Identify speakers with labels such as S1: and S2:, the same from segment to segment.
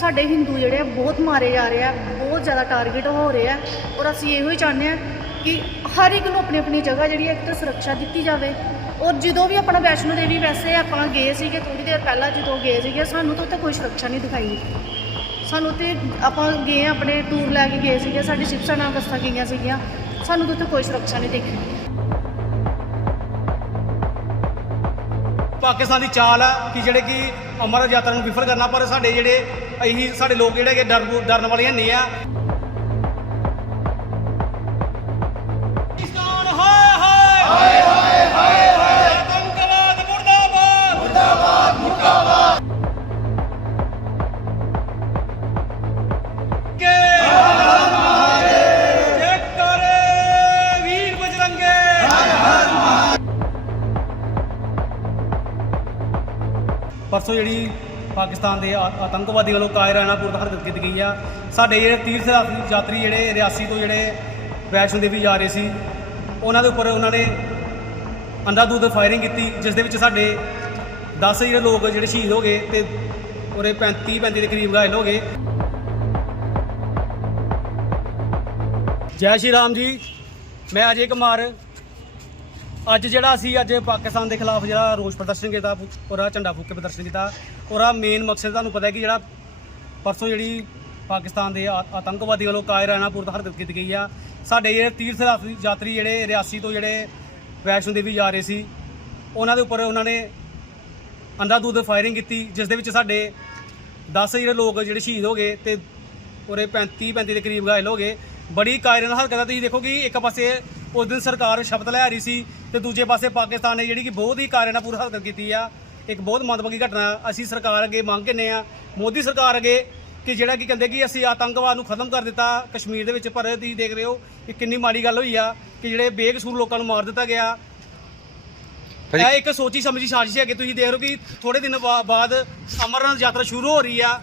S1: ਸਾਡੇ ਹਿੰਦੂ ਜਿਹੜੇ ਆ, ਬਹੁਤ ਮਾਰੇ ਜਾ ਰਹੇ ਆ, ਬਹੁਤ ਜ਼ਿਆਦਾ ਟਾਰਗੇਟ ਹੋ ਰਹੇ ਆ ਔਰ ਅਸੀਂ ਇਹੋ ਹੀ ਚਾਹੁੰਦੇ ਆ ਕਿ ਹਰ ਇੱਕ ਨੂੰ ਆਪਣੀ ਆਪਣੀ ਜਗ੍ਹਾ ਜਿਹੜੀ ਹੈ ਇੱਕ ਤਾਂ ਸੁਰੱਖਿਆ ਦਿੱਤੀ ਜਾਵੇ ਔਰ ਜਦੋਂ ਵੀ ਆਪਣਾ ਵੈਸ਼ਨੋ ਦੇਵੀ ਵੈਸੇ ਆਪਾਂ ਗਏ ਸੀਗੇ ਥੋੜੀ ਦੇਰ ਪਹਿਲਾਂ ਜਦੋਂ ਗਏ ਸੀਗੇ, ਸਾਨੂੰ ਤਾਂ ਉੱਥੇ ਕੋਈ ਸੁਰੱਖਿਆ ਨਹੀਂ ਦਿਖਾਈ। ਸਾਨੂੰ ਤੇ ਆਪਾਂ ਗਏ, ਆਪਣੇ ਟੂਰ ਲੈ ਕੇ ਗਏ ਸੀਗੇ, ਸਾਡੀ ਸ਼ਿਵਸਾ ਨਾਲ ਬੱਸਾਂ ਗਈਆਂ ਸੀਗੀਆਂ, ਸਾਨੂੰ ਤਾਂ ਉੱਥੇ ਕੋਈ ਸੁਰੱਖਿਆ ਨਹੀਂ ਦਿਖੀ।
S2: ਪਾਕਿਸਤਾਨ ਦੀ ਚਾਲ ਆ ਕਿ ਜਿਹੜੇ ਕਿ ਅਮਰ ਯਾਤਰਾ ਨੂੰ ਵਿਫਲ ਕਰਨਾ, ਪਰ ਸਾਡੇ ਜਿਹੜੇ ਇਹੀ ਸਾਡੇ ਲੋਕ ਜਿਹੜੇ ਕਿ ਡਰ ਡਰਨ ਵਾਲੇ ਨਹੀਂ ਆ। ਪਰਸੋਂ ਜਿਹੜੀ ਪਾਕਿਸਤਾਨ ਦੇ ਆ- ਆਤੰਕਵਾਦੀ ਵੱਲੋਂ ਕਾਇਰਾਨਾ ਪੂਰਤ ਹਰਕਤ ਕੀਤੀ ਗਈ ਆ। ਸਾਡੇ ਜਿਹੜੇ ਤੀਰਥ ਯਾਤਰੀ- ਯਾਤਰੀ ਜਿਹੜੇ ਰਿਆਸੀ ਤੋਂ ਜਿਹੜੇ ਵੈਸ਼ਨੋ ਦੇਵੀ ਜਾ ਰਹੇ ਸੀ, ਉਹਨਾਂ ਦੇ ਉੱਪਰ ਉਹਨਾਂ ਨੇ ਅੰਧਾਧੁੰਦ ਫਾਇਰਿੰਗ ਕੀਤੀ, ਜਿਸ ਦੇ ਵਿੱਚ ਸਾਡੇ 10 ਜਿਹੜੇ ਲੋਕ ਜਿਹੜੇ ਸ਼ਹੀਦ ਹੋ ਗਏ ਤੇ ਉਹਦੇ 35 35 ਦੇ ਕਰੀਬ ਘਾਇਲ ਹੋ ਗਏ। ਜੈ ਸ਼੍ਰੀ ਰਾਮ ਜੀ। ਮੈਂ ਅਜੇ ਕੁਮਾਰ ਅੱਜ ਜਿਹੜਾ ਅਸੀਂ ਅੱਜ ਪਾਕਿਸਤਾਨ ਦੇ ਖਿਲਾਫ ਜਿਹੜਾ ਰੋਸ ਪ੍ਰਦਰਸ਼ਨ ਕੀਤਾ ਉਹਦਾ ਝੰਡਾ ਫੂਕ ਕੇ ਪ੍ਰਦਰਸ਼ਨ ਕੀਤਾ, ਉਹਦਾ ਮੇਨ ਮਕਸਦ ਤੁਹਾਨੂੰ ਪਤਾ ਹੈ ਕਿ ਜਿਹੜਾ ਪਰਸੋਂ ਜਿਹੜੀ ਪਾਕਿਸਤਾਨ ਦੇ ਆਤੰਕਵਾਦੀ ਵੱਲੋਂ ਕਾਇਰਾਨਾ ਪੂਰਤ ਹਰਕਤ ਕੀਤੀ ਗਈ ਆ। ਸਾਡੇ ਜਿਹੜੇ ਤੀਰਥ ਯਾਤਰੀ- ਯਾਤਰੀ ਜਿਹੜੇ ਰਿਆਸੀ ਤੋਂ ਜਿਹੜੇ ਵੈਸ਼ਨੋ ਦੇਵੀ ਜਾ ਰਹੇ ਸੀ, ਉਹਨਾਂ ਦੇ ਉੱਪਰ ਉਹਨਾਂ ਨੇ ਅੰਧਾਧੁੰਦ ਫਾਇਰਿੰਗ ਕੀਤੀ, ਜਿਸ ਦੇ ਵਿੱਚ ਸਾਡੇ 10 ਜਿਹੜੇ ਲੋਕ ਜਿਹੜੇ ਸ਼ਹੀਦ ਹੋ ਗਏ ਤੇ ਉਰੇ 35 35 ਦੇ ਕਰੀਬ ਘਾਇਲ ਹੋ ਗਏ। ਬੜੀ ਕਾਇਰਨ ਹਰਕਤ ਆ ਤੁਸੀਂ ਦੇਖੋ ਕਿ ਇੱਕ ਪਾਸੇ ਉਸ ਦਿਨ ਸਰਕਾਰ ਸ਼ਬਦ ਲੈ ਰਹੀ ਸੀ ਤੇ ਦੂਜੇ ਪਾਸੇ ਪਾਕਿਸਤਾਨ ਨੇ ਜਿਹੜੀ ਕਿ ਬਹੁਤ ਹੀ ਕਾਇਰਨ ਪੂਰ ਹਰਕਤ ਕੀਤੀ ਆ। ਇੱਕ ਬਹੁਤ ਮੰਦਭਾਗੀ ਘਟਨਾ ਅਸੀਂ ਸਰਕਾਰ ਅੱਗੇ ਮੰਗ ਕਰਨੇ ਆ ਮੋਦੀ ਸਰਕਾਰ ਅੱਗੇ ਕਿ ਜਿਹੜਾ ਕਿ ਕਹਿੰਦੇ ਕਿ ਅਸੀਂ ਆਤੰਕਵਾਦ ਨੂੰ ਖਤਮ ਕਰ ਦਿੱਤਾ ਕਸ਼ਮੀਰ ਦੇ ਵਿੱਚ ਪਰ ਤੁਸੀਂ ਦੇਖ ਰਹੇ ਹੋ ਕਿ ਕਿੰਨੀ ਮਾੜੀ ਗੱਲ ਹੋਈ ਆ ਕਿ ਜਿਹੜੇ ਬੇਕਸੂਰ ਲੋਕਾਂ ਨੂੰ ਮਾਰ ਦਿੱਤਾ ਗਿਆ। ਇਹ ਇੱਕ ਸੋਚੀ ਸਮਝੀ ਸਾਜ਼ਿਸ਼ ਹੈ ਕਿ ਤੁਸੀਂ ਦੇਖ ਰਹੇ ਹੋ ਕਿ ਥੋੜੇ ਦਿਨ ਬਾਅਦ ਅਮਰਨਾਥ ਯਾਤਰਾ ਸ਼ੁਰੂ ਹੋ ਰਹੀ ਆ।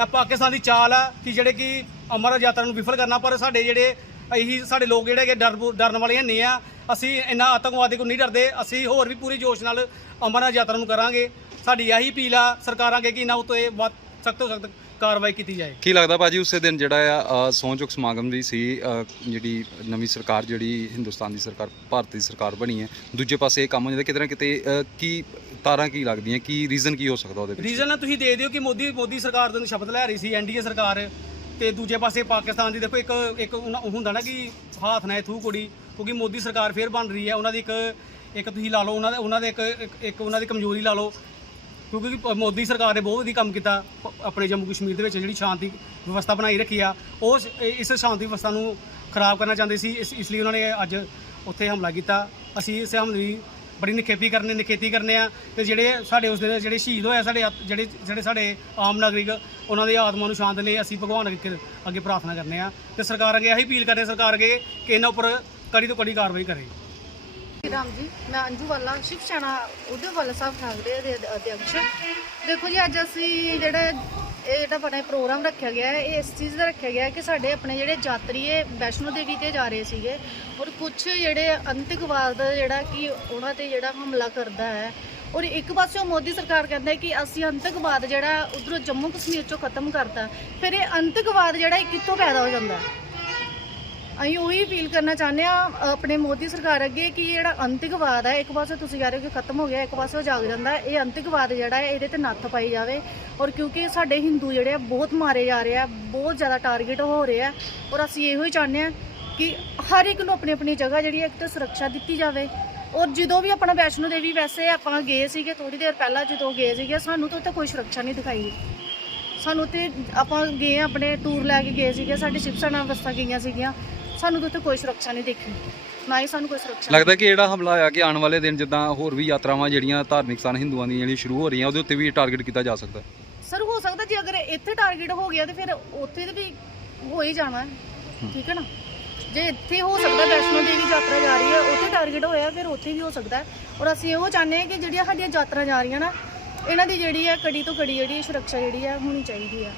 S2: ਇਹ ਪਾਕਿਸਤਾਨ ਦੀ ਚਾਲ ਆ ਕਿ ਜਿਹੜੇ ਕਿ ਅਮਰਨਾਥ ਯਾਤਰਾ ਨੂੰ ਵਿਫਲ ਕਰਨਾ ਪਰ ਸਾਡੇ ਜਿਹੜੇ ਅਸੀਂ ਸਾਡੇ ਲੋਕ ਜਿਹੜੇ ਕਿ ਡਰ ਡਰਨ ਵਾਲੇ ਨਹੀਂ ਆ। ਅਸੀਂ ਇੰਨਾ ਆਤੰਕਵਾਦੀ ਕੋਲ ਨਹੀਂ ਡਰਦੇ। ਅਸੀਂ ਹੋਰ ਵੀ ਪੂਰੀ ਜੋਸ਼ ਨਾਲ ਅਮਰਨਾਥ ਯਾਤਰਾ ਨੂੰ ਕਰਾਂਗੇ। ਸਾਡੀ ਇਹੀ ਅਪੀਲ ਆ ਸਰਕਾਰਾਂ ਅੱਗੇ ਕਿ ਇਹਨਾਂ ਉੱਤੇ ਸਖਤ ਤੋਂ ਸਖਤ ਕਾਰਵਾਈ ਕੀਤੀ ਜਾਏ।
S3: ਕੀ ਲੱਗਦਾ ਭਾਜੀ ਉਸੇ ਦਿਨ ਜਿਹੜਾ ਆ ਸੌਂਚੁਕ ਸਮਾਗਮ ਵੀ ਸੀ ਜਿਹੜੀ ਨਵੀਂ ਸਰਕਾਰ ਜਿਹੜੀ ਹਿੰਦੁਸਤਾਨ ਦੀ ਸਰਕਾਰ ਭਾਰਤ ਦੀ ਸਰਕਾਰ ਬਣੀ ਹੈ। ਦੂਜੇ ਪਾਸੇ ਇਹ ਕੰਮ ਹੋ ਜਾਂਦਾ ਕਿਤੇ ਨਾ ਕਿਤੇ ਕੀ ਤਾਰਾਂ ਕੀ ਲੱਗਦੀਆਂ ਕੀ ਰੀਜ਼ਨ ਕੀ ਹੋ ਸਕਦਾ ਉਹਦੇ ਵਿੱਚ
S2: ਰੀਜ਼ਨ ਤੁਸੀਂ ਦੇ ਦਿਓ ਕਿ ਮੋਦੀ ਮੋਦੀ ਸਰਕਾਰ ਤੋਂ ਸ਼ਬਦ ਲੈ ਰਹੀ ਸੀ ਐਨਡੀਏ ਸਰਕਾਰ। ਤੇ ਦੂਜੇ ਪਾਸੇ ਪਾਕਿਸਤਾਨ ਦੀ ਦੇਖੋ ਇੱਕ ਇੱਕ ਉਹਨਾਂ- ਹੁੰਦਾ ਨਾ ਕਿ ਹਾਥ ਨਾ ਥੂ ਕੁੜੀ, ਕਿਉਂਕਿ ਮੋਦੀ ਸਰਕਾਰ ਫੇਰ ਬਣ ਰਹੀ ਹੈ, ਉਹਨਾਂ ਦੀ ਇੱਕ ਇੱਕ ਤੁਸੀਂ ਲਾ ਲਓ, ਉਹਨਾਂ ਦੇ ਉਹਨਾਂ ਦੇ ਇੱਕ, ਇੱਕ- ਇੱਕ ਉਹਨਾਂ ਦੀ ਕਮਜ਼ੋਰੀ ਲਾ ਲਓ। ਕਿਉਂਕਿ ਪ- ਮੋਦੀ ਸਰਕਾਰ ਨੇ ਬਹੁਤ ਵਧੀਆ ਕੰਮ ਕੀਤਾ ਪ- ਆਪਣੇ ਜੰਮੂ ਕਸ਼ਮੀਰ ਦੇ ਵਿੱਚ, ਜਿਹੜੀ ਸ਼ਾਂਤੀ ਵਿਵਸਥਾ ਬਣਾਈ ਰੱਖੀ ਆ। ਉਹ ਸ- ਇਹ- ਇਸ ਸ਼ਾਂਤੀ ਵਿਵਸਥਾ ਨੂੰ ਖਰਾਬ ਕਰਨਾ ਚਾਹੁੰਦੇ ਸੀ, ਇਸ ਇਸ ਲਈ ਉਹਨਾਂ ਨੇ ਅੱਜ ਉੱਥੇ ਹਮਲਾ ਕੀਤਾ। ਅਸੀਂ ਇਸ ਹਮਲੇ ਦੀ ਬੜੀ ਨਿਖੇਪੀ ਕਰਨੇ ਨਿਖੇਤੀ ਕਰਨੇ ਆ ਤੇ ਜਿਹੜੇ ਸਾਡੇ ਉਸ ਦਿਨ ਜਿਹੜੇ ਸ਼ਹੀਦ ਹੋਏ ਸਾਡੇ ਆਤ- ਜਿਹੜੇ ਜਿਹੜੇ ਸਾਡੇ ਆਮ ਨਾਗਰਿਕ, ਉਹਨਾਂ ਦੀ ਆਤਮਾ ਨੂੰ ਸ਼ਾਂਤ ਨੇ, ਅਸੀਂ ਭਗਵਾਨ ਅੱਗੇ ਅੱਗੇ ਪ੍ਰਾਰਥਨਾ ਕਰਨੇ ਆ ਤੇ ਸਰਕਾਰ ਅੱਗੇ ਇਹੀ ਅਪੀਲ ਕਰਦੇ ਹਾਂ ਸਰਕਾਰ ਅੱਗੇ ਕਿ ਇਹਨਾਂ ਉੱਪਰ ਕੜੀ ਤੋਂ ਕੜੀ ਕਾਰਵਾਈ ਕਰੇ।
S1: ਰਾਮ ਜੀ, ਮੈਂ ਅੰਜੂ ਵਾਲਾ, ਸ਼ਿਵ ਸੈਨਾ ਉਦੇ ਸਾਹਿਬ ਠਾਕਰੇ ਦੇ ਅਧ- ਅਧਿਕਸ਼ ਦੇਖੋ ਜੀ, ਅੱਜ ਅਸੀਂ ਜਿਹੜਾ ਇਹ ਜਿਹੜਾ ਆਪਣਾ ਪ੍ਰੋਗਰਾਮ ਰੱਖਿਆ ਗਿਆ ਹੈ, ਇਹ ਇਸ ਚੀਜ਼ ਦਾ ਰੱਖਿਆ ਗਿਆ ਹੈ ਕਿ ਸਾਡੇ ਆਪਣੇ ਜਿਹੜੇ ਯਾਤਰੀ ਇਹ ਵੈਸ਼ਨੋ ਦੇਵੀ ਤੇ ਜਾ ਰਹੇ ਸੀਗੇ ਔਰ ਕੁਝ ਜਿਹੜੇ ਅੰਤਿਕਵਾਦ ਜਿਹੜਾ ਕਿ ਉਹਨਾਂ ਤੇ ਜਿਹੜਾ ਹਮਲਾ ਕਰਦਾ ਹੈ ਔਰ ਇੱਕ ਪਾਸਿਓਂ ਮੋਦੀ ਸਰਕਾਰ ਕਹਿੰਦਾ ਕਿ ਅਸੀਂ ਅੰਤਿਕਵਾਦ ਜਿਹੜਾ ਉਧਰੋਂ ਜੰਮੂ ਕਸ਼ਮੀਰ ਚੋਂ ਖਤਮ ਕਰਤਾ, ਫਿਰ ਇਹ ਅੰਤਿਕਵਾਦ ਜਿਹੜਾ ਇਹ ਕਿੱਥੋਂ ਪੈਦਾ ਹੋ ਜਾਂਦਾ ਅਸੀਂ ਉਹੀ ਫੀਲ ਕਰਨਾ ਚਾਹੁੰਦੇ ਆ ਆਪਣੇ ਮੋਦੀ ਸਰਕਾਰ ਅੱਗੇ ਕਿ ਜਿਹੜਾ ਅੰਤਿਕਵਾਦ ਹੈ, ਇੱਕ ਪਾਸੇ ਤੁਸੀਂ ਕਹਿ ਰਹੇ ਹੋ ਕਿ ਖਤਮ ਹੋ ਗਿਆ, ਇੱਕ ਪਾਸੇ ਉਹ ਜਾਗ ਜਾਂਦਾ ਇਹ ਅੰਤਿਕਵਾਦ ਜਿਹੜਾ ਹੈ, ਇਹਦੇ ਤੇ ਨੱਥ ਪਾਈ ਜਾਵੇ ਔਰ ਕਿਉਂਕਿ ਸਾਡੇ ਹਿੰਦੂ ਜਿਹੜੇ ਆ, ਬਹੁਤ ਮਾਰੇ ਜਾ ਰਹੇ ਆ, ਬਹੁਤ ਜ਼ਿਆਦਾ ਟਾਰਗੇਟ ਹੋ ਰਹੇ ਆ ਔਰ ਅਸੀਂ ਇਹੋ ਹੀ ਚਾਹੁੰਦੇ ਆ ਕਿ ਹਰ ਇੱਕ ਨੂੰ ਆਪਣੀ ਆਪਣੀ ਜਗ੍ਹਾ ਜਿਹੜੀ ਹੈ, ਇੱਕ ਤਾਂ ਸੁਰੱਖਿਆ ਦਿੱਤੀ ਜਾਵੇ ਔਰ ਜਦੋਂ ਵੀ ਆਪਣਾ ਵੈਸ਼ਨੋ ਦੇਵੀ ਵੈਸੇ ਆਪਾਂ ਗਏ ਸੀਗੇ ਥੋੜੀ ਦੇਰ ਪਹਿਲਾਂ ਜਦੋਂ ਗਏ ਸੀਗੇ, ਸਾਨੂੰ ਤਾਂ ਉੱਥੇ ਕੋਈ ਸੁਰੱਖਿਆ ਨਹੀਂ ਦਿਖਾਈ। ਸਾਨੂੰ ਤੇ ਆਪਾਂ ਗਏ ਆਪਣੇ ਟੂਰ ਲੈ ਕੇ ਗਏ ਸੀਗੇ, ਸਾਡੇ ਸ਼ਿਵਸਾ ਨਾਲ ਵਸਤਾਂ ਗਈਆਂ ਸੀਗੀਆਂ। ਸਾਨੂੰ ਤਾਂ ਉੱਥੇ ਕੋਈ ਸੁਰੱਖਿਆ ਨਹੀਂ ਦੇਖੀ। ਨਾ ਹੀ ਸਾਨੂੰ ਕੋਈ ਸੁਰੱਖਿਆ
S3: ਲੱਗਦਾ ਕਿ ਜਿਹੜਾ ਹਮਲਾ ਹੋਇਆ ਕਿ ਆਉਣ ਵਾਲੇ ਦਿਨ ਜਿੱਦਾਂ ਹੋਰ ਵੀ ਯਾਤਰਾਵਾਂ ਜਿਹੜੀਆਂ ਧਾਰਮਿਕ ਸਥਾਨ ਹਿੰਦੂਆਂ ਦੀਆਂ ਜਿਹੜੀਆਂ ਸ਼ੁਰੂ ਹੋ ਰਹੀਆਂ ਉਹਦੇ ਉੱਤੇ ਵੀ ਟਾਰਗੇਟ ਕੀਤਾ ਜਾ ਸਕਦਾ
S1: ਸਰ ਹੋ ਸਕਦਾ ਜੇ ਅਗਰ ਇੱਥੇ ਟਾਰਗੇਟ ਹੋ ਗਿਆ ਤੇ ਫਿਰ ਉੱਥੇ ਤੇ ਵੀ ਹੋ ਹੀ ਜਾਣਾ ਹੈ। ਠੀਕ ਹੈ ਨਾ? ਜੇ ਇੱਥੇ ਹੋ ਸਕਦਾ ਵੈਸ਼ਨੋ ਦੇਵੀ ਯਾਤਰਾ ਜਾ ਰਹੀ ਹੈ ਉੱਥੇ ਟਾਰਗੇਟ ਹੋਇਆ ਫਿਰ ਉੱਥੇ ਵੀ ਹੋ ਸਕਦਾ ਹੈ। ਔਰ ਅਸੀਂ ਇਹੋ ਚਾਹੁੰਦੇ ਹਾਂ ਕਿ ਜਿਹੜੀਆਂ ਸਾਡੀਆਂ ਯਾਤਰਾ ਜਾ ਰਹੀਆਂ ਨਾ ਇਹਨਾਂ ਦੀ ਜਿਹੜੀ ਹੈ ਕੜੀ ਤੋਂ ਕੜੀ ਜਿਹੜੀ ਸੁਰੱਖਿਆ ਜਿਹੜੀ ਹੈ ਹੋਣੀ ਚਾਹੀਦੀ ਹੈ।